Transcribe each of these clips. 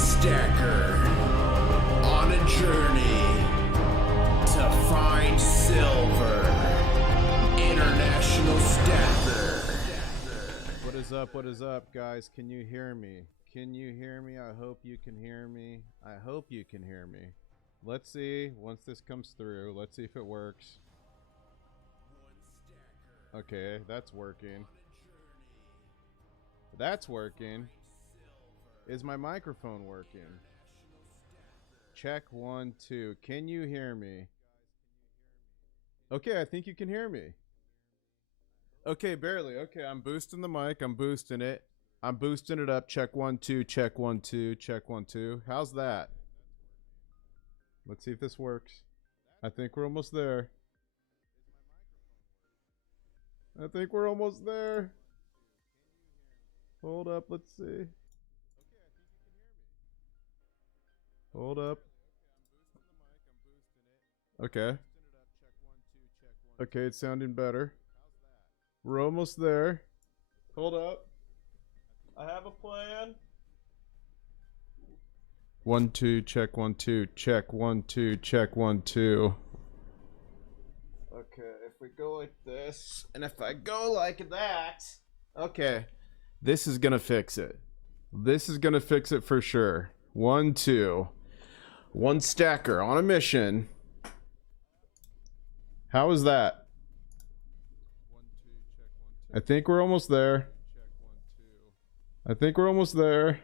stacker on a journey to find silver. International stacker. What is up? What is up, guys? Can you hear me? Can you hear me? I hope you can hear me. I hope you can hear me. Let's see once this comes through. Let's see if it works. Okay, that's working. That's working. Is my microphone working? Check 1 2. Can you hear me? Okay, I think you can hear me. Okay, barely. Okay, I'm boosting the mic. I'm boosting it. I'm boosting it up. Check 1 2. Check 1 2. Check 1 2. How's that? Let's see if this works. I think we're almost there. I think we're almost there. Hold up, let's see. Hold up. Okay. Okay, it's sounding better. We're almost there. Hold up. I have a plan. 1 2. Check 1 2. Check 1 2. Check 1 2. Okay, if we go like this, and if I go like that, okay, this is gonna fix it. This is gonna fix it for sure. 1 2. One stacker on a mission. How is that? I think we're almost there. I think we're almost there.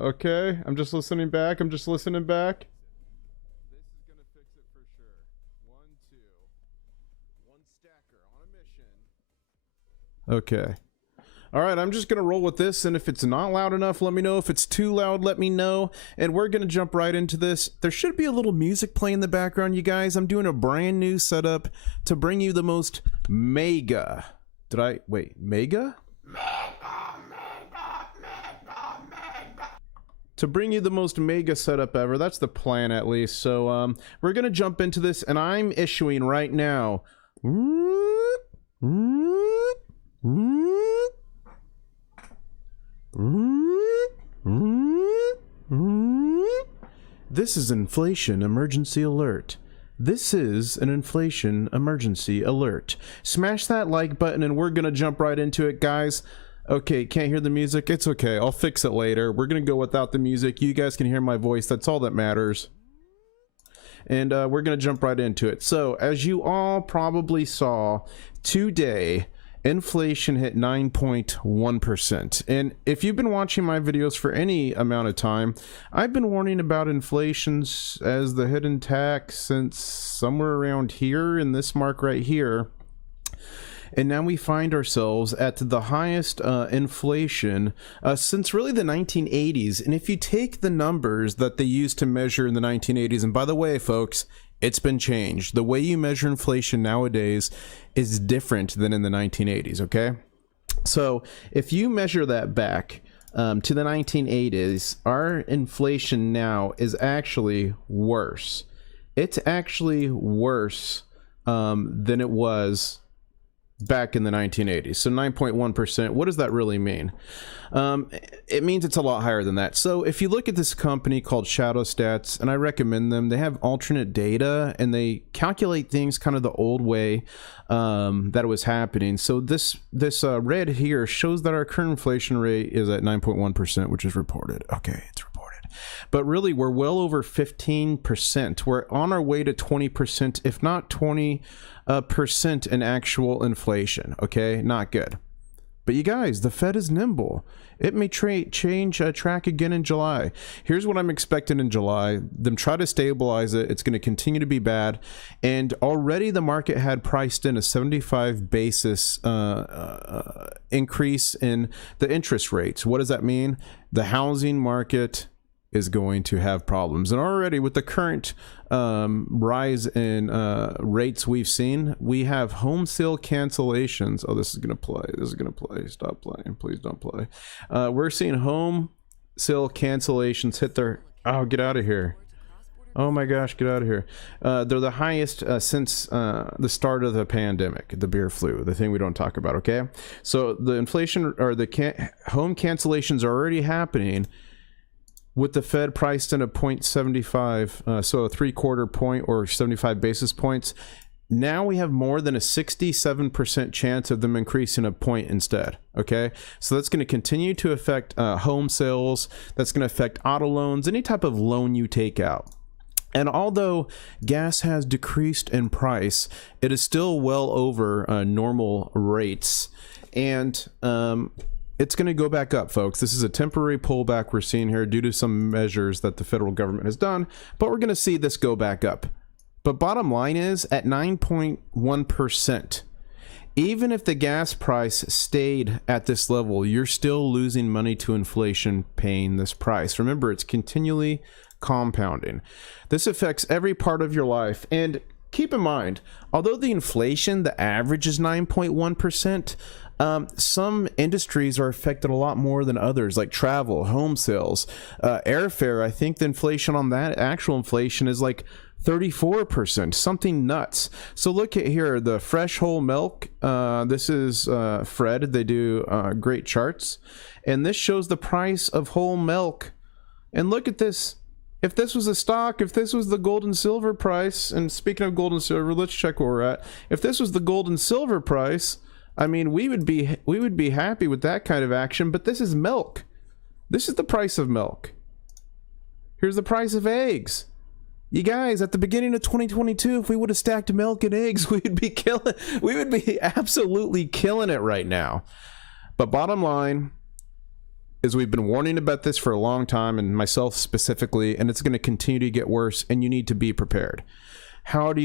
Okay, I'm just listening back. I'm just listening back. This is gonna fix it for sure. 1 2. One stacker on a mission. Okay. All right, I'm just gonna roll with this, and if it's not loud enough, let me know. If it's too loud, let me know. And we're gonna jump right into this. There should be a little music playing in the background, you guys. I'm doing a brand new setup to bring you the most mega. Did I wait? Mega? To bring you the most mega setup ever. That's the plan, at least. So we're gonna jump into this, and I'm issuing right now. This is inflation emergency alert. This is an inflation emergency alert. Smash that like button, and we're gonna jump right into it, guys. Okay, can't hear the music? It's okay, I'll fix it later. We're gonna go without the music. You guys can hear my voice, that's all that matters. And we're gonna jump right into it. So, as you all probably saw, today, inflation hit 9.1%. And if you've been watching my videos for any amount of time, I've been warning about inflation as the hidden tax since somewhere around here in this mark right here. And now we find ourselves at the highest inflation since really the 1980s. And if you take the numbers that they used to measure in the 1980s, and by the way, folks, it's been changed. The way you measure inflation nowadays is different than in the 1980s, okay? So if you measure that back to the 1980s, our inflation now is actually worse. It's actually worse than it was back in the 1980s. So 9.1%. What does that really mean? It means it's a lot higher than that. So if you look at this company called Shadow Stats, and I recommend them, they have alternate data and they calculate things kind of the old way that it was happening. So this red here shows that our current inflation rate is at 9.1%, which is reported. Okay, it's reported. But really, we're well over 15%. We're on our way to 20%, if not 20% in actual inflation. Okay, not good. But you guys, the Fed is nimble. It may change track again in July. Here's what I'm expecting in July. Them try to stabilize it. It's going to continue to be bad. And already the market had priced in a 75 basis increase in the interest rates. What does that mean? The housing market is going to have problems. And already with the current rise in rates we've seen, we have home sale cancellations. Oh, this is gonna play. This is gonna play. Stop playing. Please don't play. We're seeing home sale cancellations hit their... Oh, get out of here. Oh my gosh, get out of here. They're the highest since the start of the pandemic, the beer flu, the thing we don't talk about, okay? So the inflation or the home cancellations are already happening with the Fed priced in a 0.75, so a 3/4 point or 75 basis points. Now we have more than a 67% chance of them increasing a point instead, okay? So that's going to continue to affect home sales. That's going to affect auto loans, any type of loan you take out. And although gas has decreased in price, it is still well over normal rates. And it's going to go back up, folks. This is a temporary pullback we're seeing here due to some measures that the federal government has done, but we're going to see this go back up. But bottom line is, at 9.1%, even if the gas price stayed at this level, you're still losing money to inflation paying this price. Remember, it's continually compounding. This affects every part of your life. And keep in mind, although the inflation, the average is 9.1%, some industries are affected a lot more than others, like travel, home sales, airfare. I think the inflation on that, actual inflation, is like 34%, something nuts. So look at here, the fresh whole milk. This is Fred. They do great charts. And this shows the price of whole milk. And look at this. If this was a stock, if this was the gold and silver price, and speaking of gold and silver, let's check where we're at. If this was the gold and silver price, I mean, we would be happy with that kind of action, but this is milk. This is the price of milk. Here's the price of eggs. You guys, at the beginning of 2022, if we would have stacked milk and eggs, we would be absolutely killing it right now. But bottom line is, we've been warning about this for a long time, and myself specifically, and it's going to continue to get worse, and you need to be prepared. How are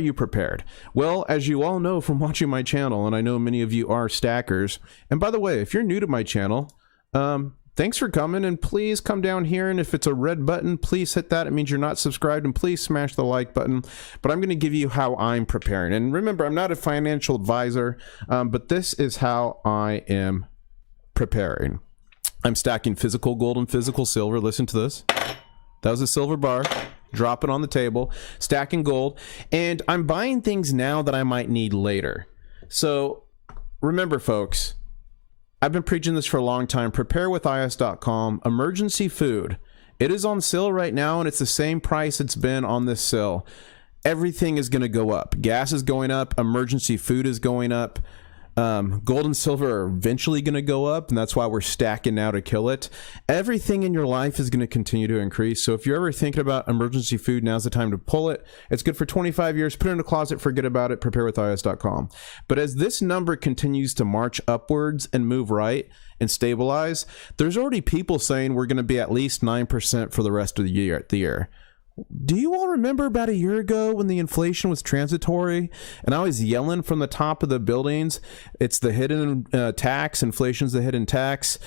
you prepared? Well, as you all know from watching my channel, and I know many of you are stackers, and by the way, if you're new to my channel, thanks for coming, and please come down here, and if it's a red button, please hit that. It means you're not subscribed, and please smash the like button. But I'm going to give you how I'm preparing. And remember, I'm not a financial advisor, but this is how I am preparing. I'm stacking physical gold and physical silver. Listen to this. That was a silver bar. Drop it on the table. Stacking gold. And I'm buying things now that I might need later. So remember, folks, I've been preaching this for a long time. Preparewithis.com. Emergency food. It is on sale right now, and it's the same price it's been on this sale. Everything is going to go up. Gas is going up. Emergency food is going up. Gold and silver are eventually going to go up, and that's why we're stacking now to kill it. Everything in your life is going to continue to increase. So if you're ever thinking about emergency food, now's the time to pull it. It's good for 25 years. Put it in a closet, forget about it. Preparewithis.com. But as this number continues to march upwards and move right and stabilize, there's already people saying we're going to be at least 9% for the rest of the year. Do you all remember about a year ago when the inflation was transitory and I was yelling from the top of the buildings, it's the hidden tax, inflation's the hidden tax,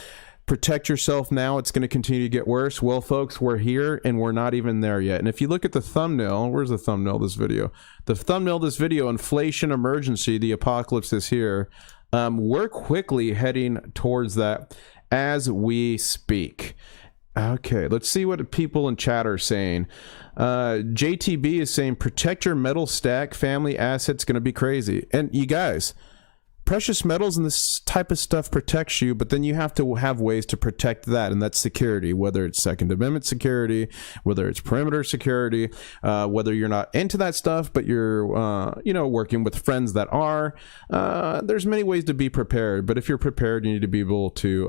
protect yourself now, it's going to continue to get worse? Well, folks, we're here and we're not even there yet. And if you look at the thumbnail, where's the thumbnail of this video? The thumbnail of this video, inflation emergency, the apocalypse is here. We're quickly heading towards that as we speak. Okay, let's see what people in chat are saying. JTB is saying, protect your metal stack, family assets going to be crazy. And you guys, precious metals and this type of stuff protects you, but then you have to have ways to protect that, and that's security, whether it's Second Amendment security, whether it's perimeter security, whether you're not into that stuff, but you're, working with friends that are. There's many ways to be prepared, but if you're prepared, you need to be able to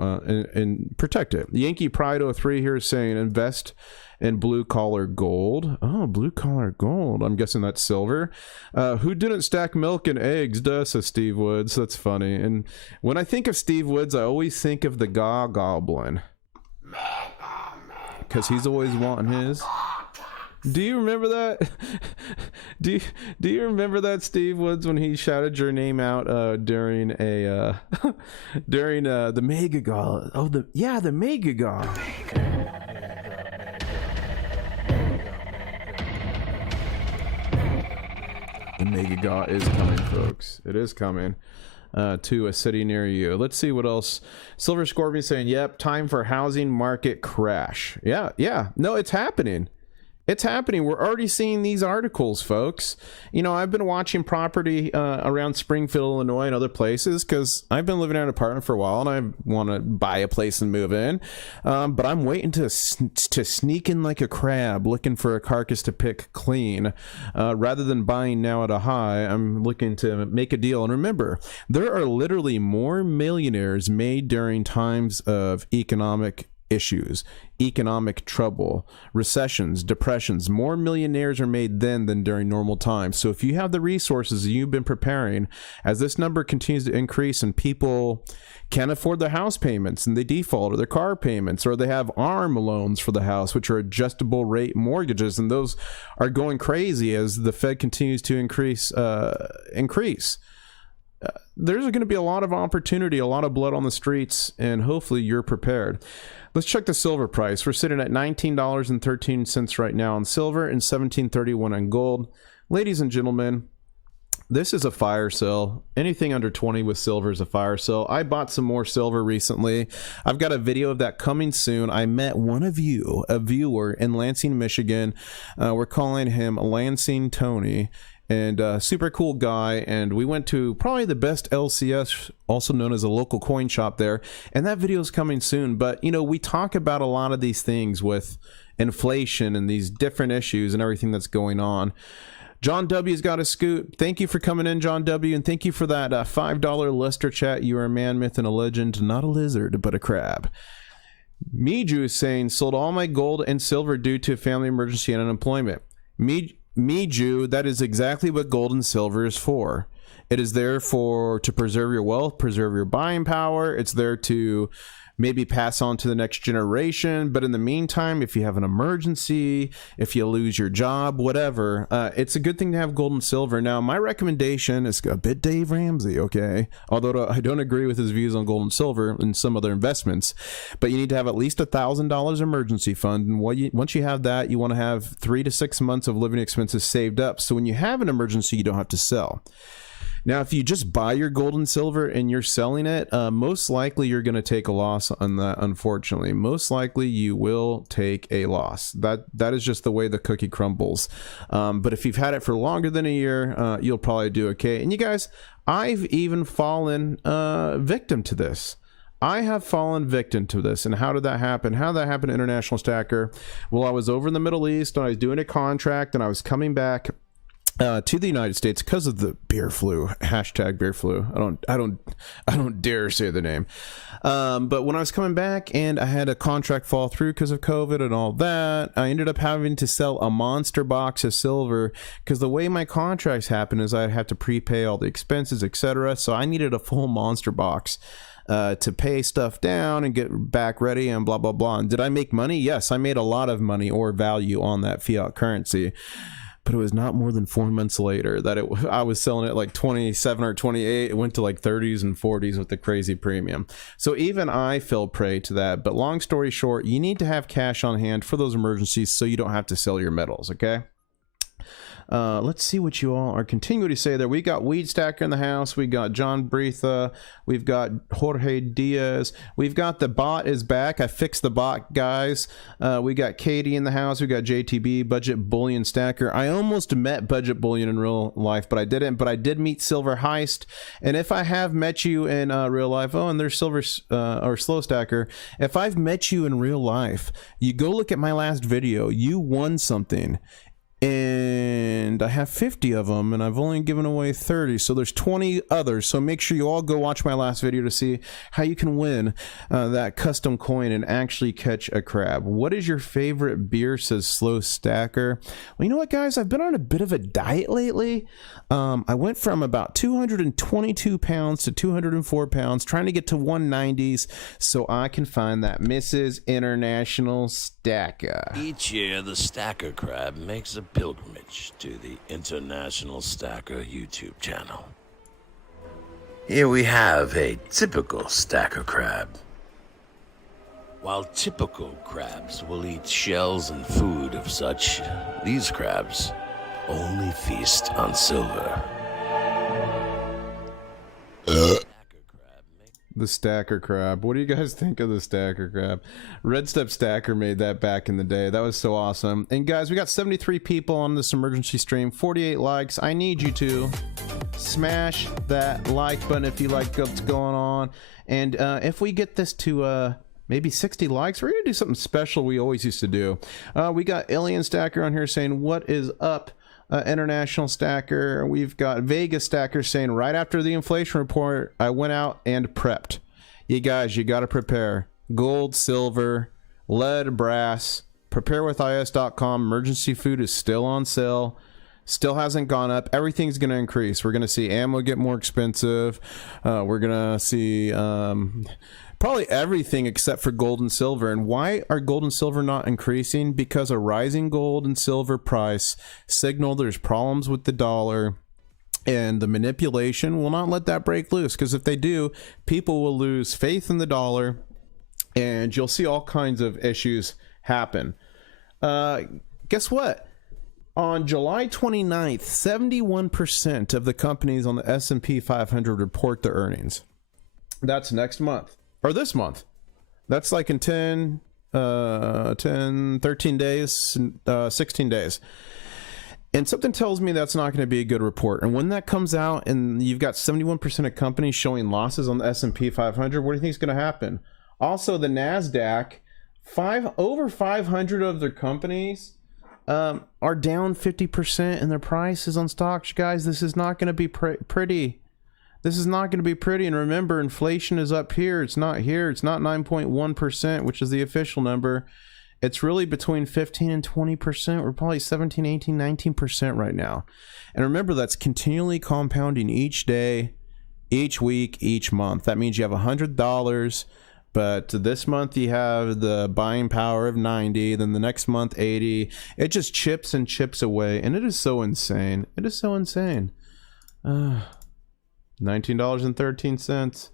and protect it. Yankee Pride 03 here is saying, invest in blue collar gold. Oh, blue collar gold. I'm guessing that's silver. Who didn't stack milk and eggs? Duh, says Steve Woods. That's funny. And when I think of Steve Woods, I always think of the Goblin, because he's always wanting his. Do you remember that? Do you remember that, Steve Woods, when he shouted your name out during a during the Mega God? Oh, the Mega God. The Mega God is coming, folks. It is coming to a city near you. Let's see what else. Silver Scorpion saying, yep, time for housing market crash. Yeah. No, it's happening. It's happening. We're already seeing these articles, folks. You know, I've been watching property around Springfield, Illinois, and other places because I've been living in an apartment for a while and I want to buy a place and move in. But I'm waiting to sneak in like a crab, looking for a carcass to pick clean. Rather than buying now at a high, I'm looking to make a deal. And remember, there are literally more millionaires made during times of economic issues, economic trouble, recessions, depressions. More millionaires are made then than during normal times. So if you have the resources you've been preparing, as this number continues to increase and people can't afford their house payments and they default, or their car payments, or they have ARM loans for the house, which are adjustable rate mortgages, and those are going crazy as the Fed continues to increase. There's going to be a lot of opportunity, a lot of blood on the streets, and hopefully you're prepared. Let's check the silver price. We're sitting at $19.13 right now on silver and $17.31 on gold. Ladies and gentlemen, this is a fire sale. Anything under 20 with silver is a fire sale. I bought some more silver recently. I've got a video of that coming soon. I met one of you, a viewer in Lansing, Michigan. We're calling him Lansing Tony. And super cool guy, and we went to probably the best LCS, also known as a local coin shop there, and that video is coming soon. But you know, we talk about a lot of these things with inflation and these different issues and everything that's going on. John W's got a scoot. Thank you for coming in, John W, and thank you for that $5 Lester chat. You are a man, myth, and a legend, not a lizard but a crab. Miju is saying, sold all my gold and silver due to family emergency and unemployment. Miju, that is exactly what gold and silver is for. It is there to preserve your wealth, preserve your buying power. It's there to maybe pass on to the next generation. But in the meantime, if you have an emergency, if you lose your job, whatever, it's a good thing to have gold and silver. Now, my recommendation is a bit Dave Ramsey, okay? Although I don't agree with his views on gold and silver and some other investments, but you need to have at least $1,000 emergency fund. And once you have that, you want to have 3 to 6 months of living expenses saved up. So when you have an emergency, you don't have to sell. Now, if you just buy your gold and silver and you're selling it, most likely you're going to take a loss on that, unfortunately. Most likely you will take a loss. That is just the way the cookie crumbles. But if you've had it for longer than a year, you'll probably do okay. And you guys, I've even fallen victim to this. I have fallen victim to this. And how did that happen? How did that happen, International Stacker? Well, I was over in the Middle East and I was doing a contract and I was coming back to the United States because of the beer flu, hashtag beer flu. I don't dare say the name. But when I was coming back and I had a contract fall through because of COVID and all that, I ended up having to sell a monster box of silver because the way my contracts happen is I'd have to prepay all the expenses, etc. So I needed a full monster box to pay stuff down and get back ready and blah, blah, blah. And did I make money? Yes, I made a lot of money or value on that fiat currency. But it was not more than 4 months later that I was selling it like 27 or 28. It went to like 30s and 40s with the crazy premium. So even I fell prey to that. But long story short, you need to have cash on hand for those emergencies so you don't have to sell your metals, okay? Let's see what you all are continuing to say there. We got Weed Stacker in the house. We got John Bretha. We've got Jorge Diaz. We've got the bot is back. I fixed the bot, guys. We got Katie in the house. We got JTB, Budget Bullion Stacker. I almost met Budget Bullion in real life, but I didn't. But I did meet Silver Heist. And if I have met you in real life, oh, and there's Silver or Slow Stacker. If I've met you in real life, you go look at my last video. You won something. And I have 50 of them and I've only given away 30, so there's 20 others. So make sure you all go watch my last video to see how you can win that custom coin and actually catch a crab. What is your favorite beer, says Slow Stacker? Well, you know what, guys, I've been on a bit of a diet lately. I went from about 222 pounds to 204 pounds, trying to get to 190s so I can find that Mrs. International Stacker. Each year, the Stacker Crab makes a pilgrimage to the International Stacker YouTube channel. Here we have a typical Stacker Crab. While typical crabs will eat shells and food of such, these crabs only feast on silver. The The stacker crab. What do you guys think of the stacker crab? Red Step Stacker made that back in the day. That was so awesome. And guys, we got 73 people on this emergency stream, 48 likes. I need you to smash that like button if you like what's going on. And if we get this to maybe 60 likes, we're gonna do something special we always used to do. We got Alien Stacker on here saying, what is up? International Stacker. We've got Vegas Stacker saying, right after the inflation report, I went out and prepped. You guys, you got to prepare. Gold, silver, lead, brass. Preparewithis.com. Emergency food is still on sale. Still hasn't gone up. Everything's going to increase. We're going to see ammo get more expensive. We're going to see probably everything except for gold and silver. And why are gold and silver not increasing? Because a rising gold and silver price signal there's problems with the dollar, and the manipulation will not let that break loose, because if they do, people will lose faith in the dollar and you'll see all kinds of issues happen. Guess what? On July 29th, 71% of the companies on the S&P 500 report their earnings. That's next month. Or this month. That's like in 13 days, 16 days. And something tells me that's not going to be a good report. And when that comes out and you've got 71% of companies showing losses on the S&P 500, what do you think is going to happen? Also, the NASDAQ, over 500 of their companies are down 50% in their prices on stocks. Guys, this is not going to be pretty. This is not going to be pretty. And remember, inflation is up here. It's not here. It's not 9.1%, which is the official number. It's really between 15 and 20%. We're probably 17, 18, 19% right now. And remember, that's continually compounding each day, each week, each month. That means you have $100, but this month you have the buying power of 90, then the next month 80. It just chips and chips away, and it is so insane. It is so insane. $19.13.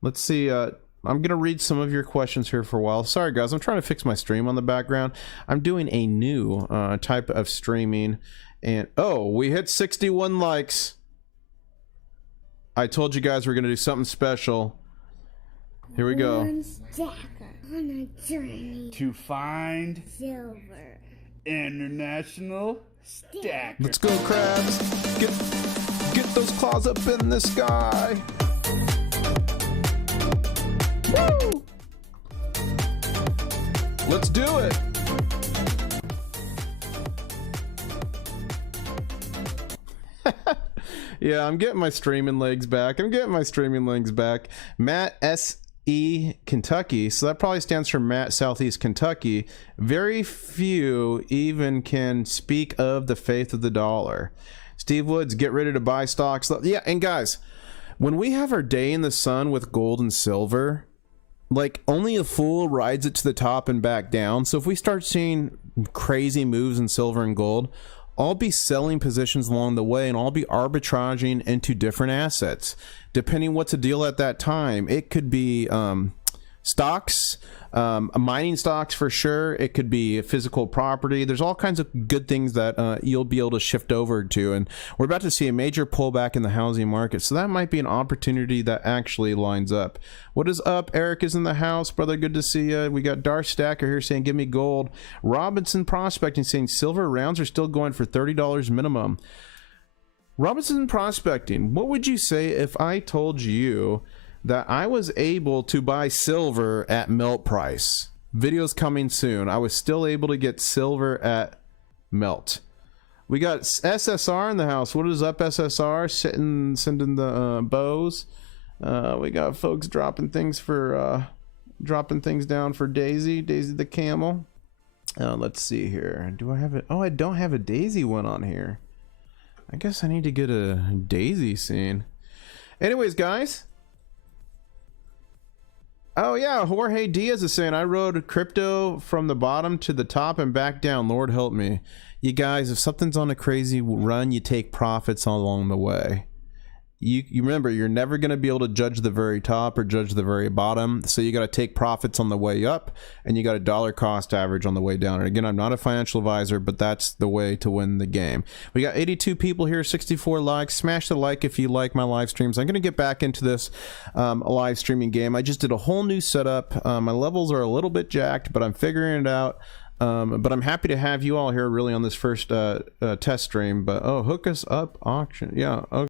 Let's see. I'm gonna read some of your questions here for a while. Sorry guys, I'm trying to fix my stream on the background. I'm doing a new type of streaming, and oh, we hit 61 likes. I told you guys we're gonna do something special. Here we go. One stacker on a journey To find silver. international stacker. Let's go, crabs. Get those claws up in the sky. Woo! Let's do it. Yeah, I'm getting my streaming legs back. Matt S.E. Kentucky. So that probably stands for Matt Southeast Kentucky. Very few even can speak of the faith of the dollar. Steve Woods, get ready to buy stocks. Yeah, and guys, when we have our day in the sun with gold and silver, like only a fool rides it to the top and back down. So if we start seeing crazy moves in silver and gold, I'll be selling positions along the way, and I'll be arbitraging into different assets, depending what's a deal at that time. It could be stocks, mining stocks for sure. It could be physical property. There's all kinds of good things that you'll be able to shift over to, and we're about to see a major pullback in the housing market, so that might be an opportunity that actually lines up. What is up? Eric is in the house, brother. Good to see you. We got Darth Stacker here saying give me gold. Robinson Prospecting saying silver rounds are still going for $30 minimum. Robinson Prospecting, what would you say if I told you that I was able to buy silver at melt price? Videos coming soon. I was still able to get silver at melt. We got SSR in the house. What is up, SSR? Sending the bows. We got folks dropping things down for Daisy the camel. Let's see here. Do I have it? Oh, I don't have a Daisy one on here. I guess I need to get a Daisy scene. Anyways, guys. Oh yeah, Jorge Diaz is saying I rode crypto from the bottom to the top and back down. Lord help me. You guys, if something's on a crazy run, you take profits along the way. you remember, you're never going to be able to judge the very top or judge the very bottom. So you got to take profits on the way up, and you got a dollar cost average on the way down. And again, I'm not a financial advisor, but that's the way to win the game. We got 82 people here, 64 likes. Smash the like if you like my live streams. I'm going to get back into this live streaming game. I just did a whole new setup. My levels are a little bit jacked, but I'm figuring it out. But I'm happy to have you all here really on this first test stream. But oh, hook us up auction. Yeah. Okay.